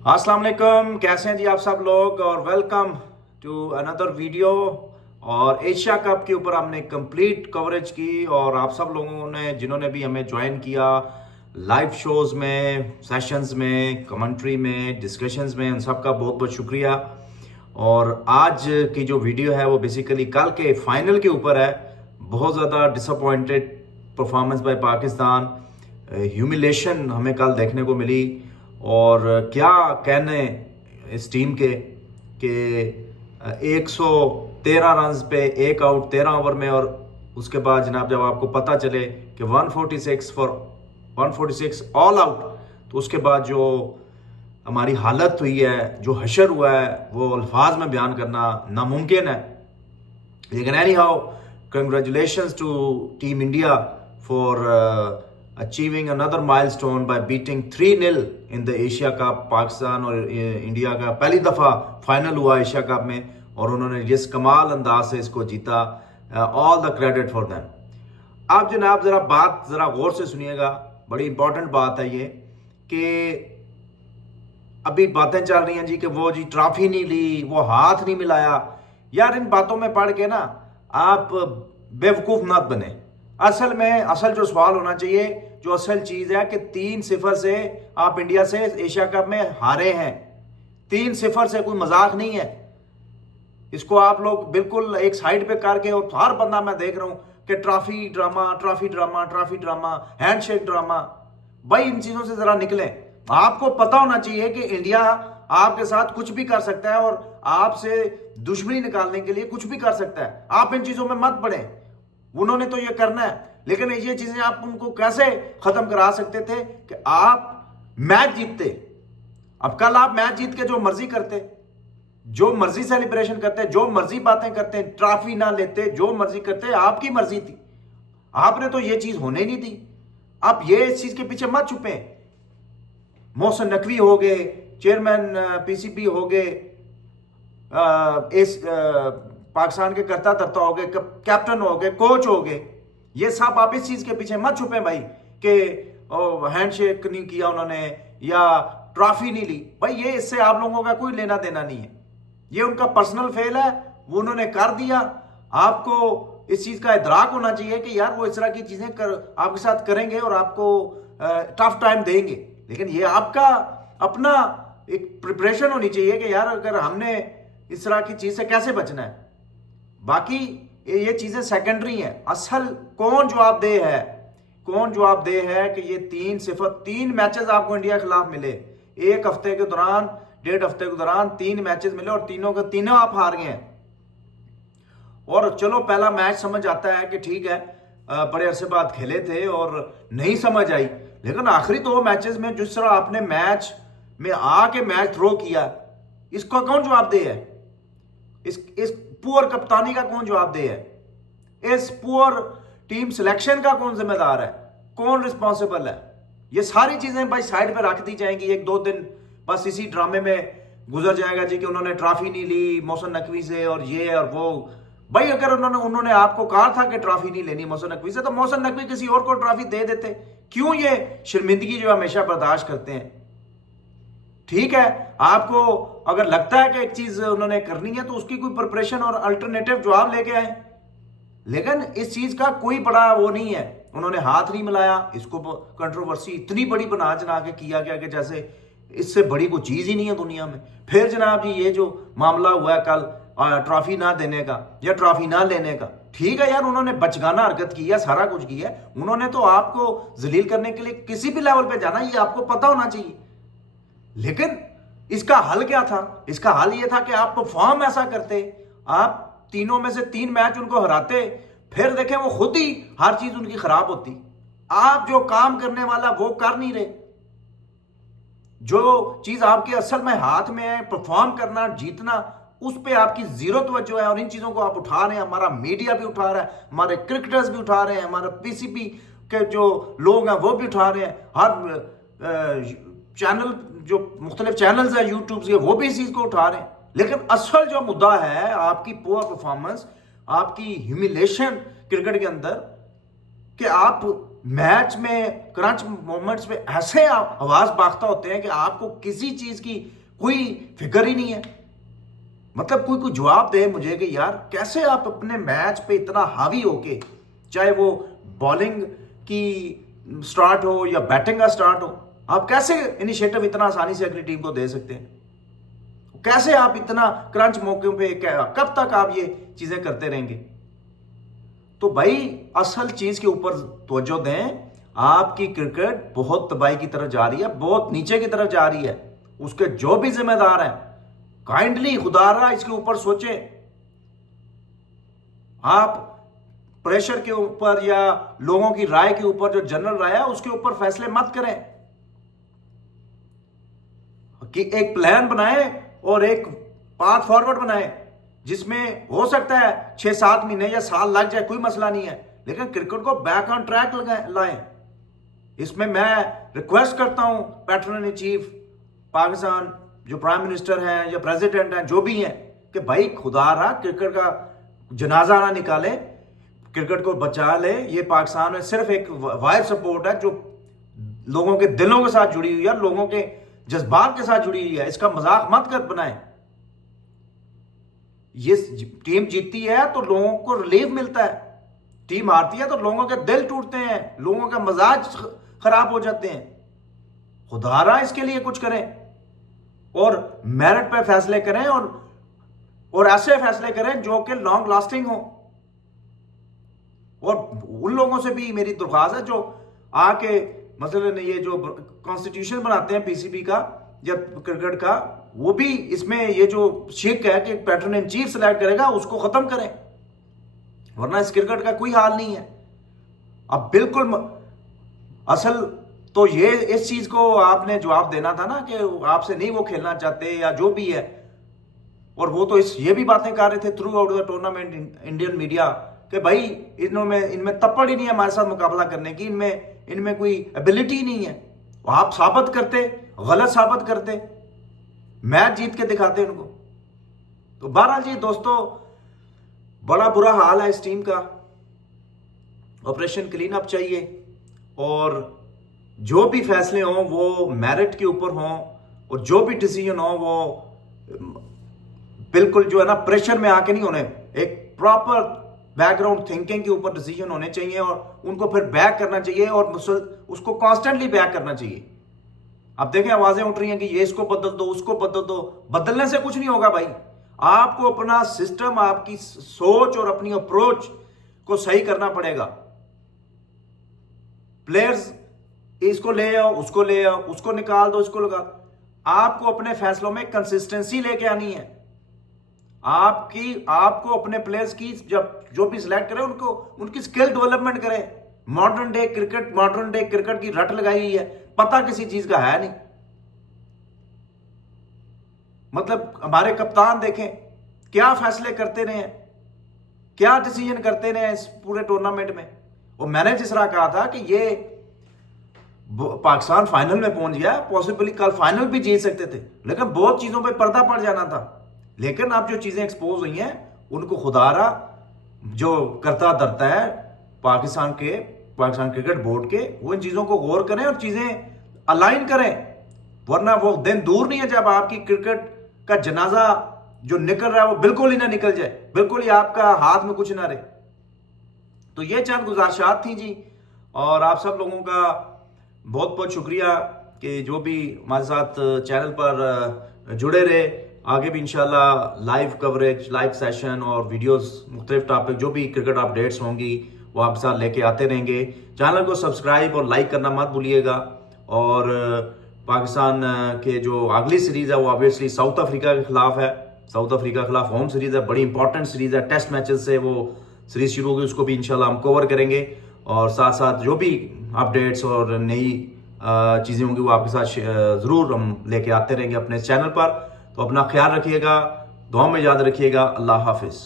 अस्सलाम वालेकुम, कैसे हैं जी आप सब लोग और वेलकम टू अनदर वीडियो। और एशिया कप के ऊपर हमने कंप्लीट कवरेज की और आप सब लोगों ने जिन्होंने भी हमें ज्वाइन किया लाइव शोज़ में, सेशंस में, कमेंट्री में, डिस्कशंस में, उन सब का बहुत बहुत शुक्रिया। और आज की जो वीडियो है वो बेसिकली कल के फाइनल के ऊपर है। बहुत ज़्यादा disappointed performance by Pakistan, humiliation हमें कल देखने को मिली। और क्या कहने इस टीम के कि 113 रन्स पे एक आउट 13 ओवर में, और उसके बाद जनाब जब आपको पता चले कि 146 ऑल आउट, तो उसके बाद जो हमारी हालत हुई है, जो हशर हुआ है, वो अल्फाज में बयान करना नामुमकिन है। लेकिन anyhow, congratulations to team India for achieving another milestone by beating 3-0 in the Asia cup. Pakistan और इंडिया का पहली दफ़ा फाइनल हुआ एशिया कप में और उन्होंने जिस कमाल अंदाज से इसको जीता, all the credit for them. आप जनाब ज़रा गौर से सुनिएगा, बड़ी इंपॉर्टेंट बात है ये कि अभी बातें चल रही हैं जी कि वो जी ट्रॉफी नहीं ली, वो हाथ नहीं मिलाया। यार इन बातों में पढ़ के ना आप बेवकूफ़ मत बने। असल में असल जो सवाल होना चाहिए, जो असल चीज़ है कि 3-0 से आप इंडिया से एशिया कप में हारे हैं। 3-0 से कोई मजाक नहीं है। इसको आप लोग बिल्कुल एक साइड पे करके, और हर बंदा मैं देख रहा हूं कि trophy drama, trophy drama, trophy drama, handshake drama. भाई इन चीज़ों से ज़रा निकलें। आपको पता होना चाहिए कि इंडिया आपके साथ कुछ भी कर सकता है और आपसे दुश्मनी निकालने के लिए कुछ भी कर सकता है। आप इन चीज़ों में मत पड़ें। उन्होंने तो ये करना है, लेकिन ये चीजें आप उनको कैसे खत्म करा सकते थे कि आप मैच जीतते। अब कल आप मैच जीत के जो मर्जी करते, जो मर्जी सेलिब्रेशन करते, जो मर्जी बातें करते, ट्रॉफी ना लेते, जो मर्जी करते, आपकी मर्जी थी। आपने तो ये चीज होने नहीं दी। आप ये इस चीज के पीछे मत छुपे। मोहसिन नकवी हो गए, चेयरमैन पीसीबी हो गए, इस पाकिस्तान के करता धरता हो गए, कैप्टन हो गए, कोच हो गए, ये सब आप इस चीज के पीछे मत छुपे भाई कि हैंडशेक नहीं किया उन्होंने या ट्रॉफी नहीं ली। भाई ये इससे आप लोगों का कोई लेना देना नहीं है। ये उनका पर्सनल फेल है, वो उन्होंने कर दिया। आपको इस चीज का इदराक होना चाहिए कि यार वो इस तरह की चीजें आपके साथ करेंगे और आपको टफ टाइम देंगे। लेकिन ये आपका अपना एक प्रिपरेशन होनी चाहिए कि यार अगर हमने इस तरह की चीज से कैसे बचना है। बाकी ये चीजें सेकेंडरी हैं। असल कौन जवाबदेह है, कौन जवाबदेह है कि ये 3 मैचेस आपको इंडिया के खिलाफ मिले, एक हफ्ते के दौरान, 1.5 हफ्ते के दौरान 3 मैचेस मिले और तीनों के तीनों आप हार गए हैं। और चलो पहला मैच समझ आता है कि ठीक है, बड़े अरसे बाद खेले थे और नहीं समझ आई, लेकिन आखिरी 2 मैचेस में जिस तरह आपने मैच में आके मैच थ्रो किया, इसका कौन जवाबदेह है? इस पुअर कप्तानी का कौन जवाबदेह है? इस पुअर टीम सिलेक्शन का कौन जिम्मेदार है? कौन रिस्पॉन्सिबल है? ये सारी चीजें भाई साइड पे रख दी जाएंगी। 1-2 दिन बस इसी ड्रामे में गुजर जाएगा जी कि उन्होंने ट्रॉफी नहीं ली मोहसिन नकवी से और ये और वो। भाई अगर उन्होंने आपको कहा था कि ट्रॉफी नहीं लेनी मोहसिन नकवी से, तो मोहसिन नकवी किसी और को ट्रॉफी दे देते। क्यों ये शर्मिंदगी जो हमेशा बर्दाश्त करते हैं? ठीक है, आपको अगर लगता है कि एक चीज उन्होंने करनी है तो उसकी कोई प्रिपरेशन और अल्टरनेटिव जवाब लेके आए। लेकिन इस चीज का कोई बड़ा वो नहीं है। उन्होंने हाथ नहीं मिलाया, इसको कंट्रोवर्सी इतनी बड़ी बना चढ़ा के किया गया कि जैसे इससे बड़ी कोई चीज ही नहीं है दुनिया में। फिर जनाब जी ये जो मामला हुआ है कल ट्रॉफी ना देने का या ट्रॉफी ना लेने का, ठीक है यार, उन्होंने बचगाना हरकत की है, सारा कुछ किया है। उन्होंने तो आपको जलील करने के लिए किसी भी लेवल पे जाना, ये आपको पता होना चाहिए। लेकिन इसका हल क्या था? इसका हल यह था कि आप परफॉर्म ऐसा करते, आप तीनों में से 3 मैच उनको हराते, फिर देखें वो खुद ही हर चीज उनकी खराब होती। आप जो काम करने वाला वो कर नहीं रहे। जो चीज आपके असल में हाथ में है, परफॉर्म करना, जीतना, उस पे आपकी जीरो तवज्जो है और इन चीजों को आप उठा रहे हैं। हमारा मीडिया भी उठा रहा है, हमारे क्रिकेटर्स भी उठा रहे हैं, हमारे पीसीबी के जो लोग हैं वो भी उठा रहे हैं, हर चैनल जो मुख्तलिफ चैनल्स हैं यूट्यूब के वो भी इस चीज को उठा रहे हैं। लेकिन असल जो मुद्दा है आपकी पुअर परफॉर्मेंस, आपकी ह्यूमिलेशन क्रिकेट के अंदर, कि आप मैच में क्रंच मोमेंट्स में ऐसे आवाज बागता होते हैं कि आपको किसी चीज की कोई फिक्र ही नहीं है। मतलब कोई जवाब दे मुझे कि यार कैसे आप अपने मैच पे इतना हावी होके, चाहे वो बॉलिंग की स्टार्ट हो या बैटिंग का स्टार्ट हो, आप कैसे इनिशिएटिव इतना आसानी से अपनी टीम को दे सकते हैं? कैसे आप इतना क्रंच मौके पे, कब तक आप ये चीजें करते रहेंगे? तो भाई असल चीज के ऊपर तवज्जो दें। आपकी क्रिकेट बहुत तबाही की तरफ जा रही है, बहुत नीचे की तरफ जा रही है। उसके जो भी जिम्मेदार हैं काइंडली खुदारा इसके ऊपर सोचें। आप प्रेशर के ऊपर या लोगों की राय के ऊपर, जो जनरल राय है उसके ऊपर फैसले मत करें कि एक प्लान बनाए और एक पाथ फॉरवर्ड बनाए जिसमें हो सकता है 6-7 महीने या साल लग जाए, कोई मसला नहीं है, लेकिन क्रिकेट को बैक ऑन ट्रैक लाएं। इसमें मैं रिक्वेस्ट करता हूं पैटर्न इन चीफ पाकिस्तान, जो प्राइम मिनिस्टर हैं या प्रेसिडेंट हैं, जो भी हैं, कि भाई खुदा रहा क्रिकेट का जनाजा ना निकाले, क्रिकेट को बचा ले। ये पाकिस्तान में सिर्फ एक वाइड सपोर्ट है जो लोगों के दिलों के साथ जुड़ी हुई है, लोगों के जज्बात के साथ जुड़ी हुई है। इसका मजाक मत कर बनाए। ये टीम जीतती है तो लोगों को रिलीफ मिलता है, टीम हारती है तो लोगों के दिल टूटते हैं, लोगों का मजाज खराब हो जाते हैं। खुदारा इसके लिए कुछ करें और मेरिट पे फैसले करें और ऐसे फैसले करें जो कि लॉन्ग लास्टिंग हो। और उन लोगों से भी मेरी दरख्वास्त है जो आके मसलन ये जो कॉन्स्टिट्यूशन बनाते हैं पीसीबी का या क्रिकेट का, वो भी इसमें ये जो शिक है कि पैटर्न इन चीफ सिलेक्ट करेगा उसको खत्म करें, वरना इस क्रिकेट का कोई हाल नहीं है। अब बिल्कुल असल तो ये इस चीज को आपने जवाब देना था ना कि आपसे नहीं वो खेलना चाहते या जो भी है। और वो तो ये भी बातें कर रहे थे through out the tournament Indian media कि भाई इनमें तप्पड़ ही नहीं है हमारे साथ मुकाबला करने की, इनमें कोई एबिलिटी नहीं है। आप साबित करते, गलत साबित करते, मैच जीत के दिखाते उनको। तो बहरहाल जी दोस्तों, बड़ा बुरा हाल है इस टीम का। ऑपरेशन क्लीन अप चाहिए और जो भी फैसले हों वो मेरिट के ऊपर हों और जो भी डिसीजन हो वो बिल्कुल जो है ना प्रेशर में आके नहीं होने, एक प्रॉपर बैकग्राउंड थिंकिंग के ऊपर डिसीजन होने चाहिए और उनको फिर बैक करना चाहिए और उसको कॉन्स्टेंटली बैक करना चाहिए। अब देखें आवाजें उठ रही हैं कि ये इसको बदल दो, उसको बदल दो। बदलने से कुछ नहीं होगा भाई। आपको अपना सिस्टम, आपकी सोच और अपनी अप्रोच को सही करना पड़ेगा। प्लेयर्स इसको ले आओ, उसको ले आओ, उसको निकाल दो, इसको लगा। आपको अपने फैसलों में कंसिस्टेंसी लेके आनी है। आपको अपने प्लेयर्स की जब जो भी सिलेक्ट करें उनकी स्किल डेवलपमेंट करें। मॉडर्न डे क्रिकेट की रट लगाई हुई है, पता किसी चीज का है नहीं। मतलब हमारे कप्तान देखें क्या फैसले करते रहे हैं, क्या डिसीजन करते रहे इस पूरे टूर्नामेंट में। और मैंने जिस तरह कहा था कि ये पाकिस्तान फाइनल में पहुंच गया, पॉसिबली कल फाइनल भी जीत सकते थे, लेकिन बहुत चीजों पे पर्दा पड़ जाना था। लेकिन अब जो चीजें एक्सपोज हुई हैं उनको खुदारा जो करता धरता है पाकिस्तान क्रिकेट बोर्ड के, वो इन चीजों को गौर करें और चीजें अलाइन करें, वरना वो दिन दूर नहीं है जब आपकी क्रिकेट का जनाजा जो निकल रहा है वो बिल्कुल ही ना निकल जाए, बिल्कुल ही आपका हाथ में कुछ ना रहे। तो ये चंद गुजारिशात थी जी, और आप सब लोगों का बहुत बहुत शुक्रिया कि जो भी हमारे साथ चैनल पर जुड़े रहे। आगे भी इंशाल्लाह लाइव कवरेज, लाइव सेशन और वीडियोस, मुख्तलिफ टॉपिक जो भी क्रिकेट अपडेट्स होंगी वो आपके साथ लेके आते रहेंगे। चैनल को सब्सक्राइब और लाइक करना मत भूलिएगा। और पाकिस्तान के जो अगली सीरीज़ है वो ऑब्वियसली साउथ अफ्रीका के खिलाफ है। साउथ अफ्रीका के खिलाफ होम सीरीज़ है, बड़ी इंपॉर्टेंट सीरीज़ है। टेस्ट मैचेस से वो सीरीज़ शुरू होगी, उसको भी इंशाल्लाह हम कवर करेंगे। और साथ साथ जो भी अपडेट्स और नई चीज़ें होंगी वो आपके साथ ज़रूर हम लेके आते रहेंगे अपने चैनल पर। तो अपना ख्याल रखिएगा, दुआ में याद रखिएगा। अल्लाह हाफिज़।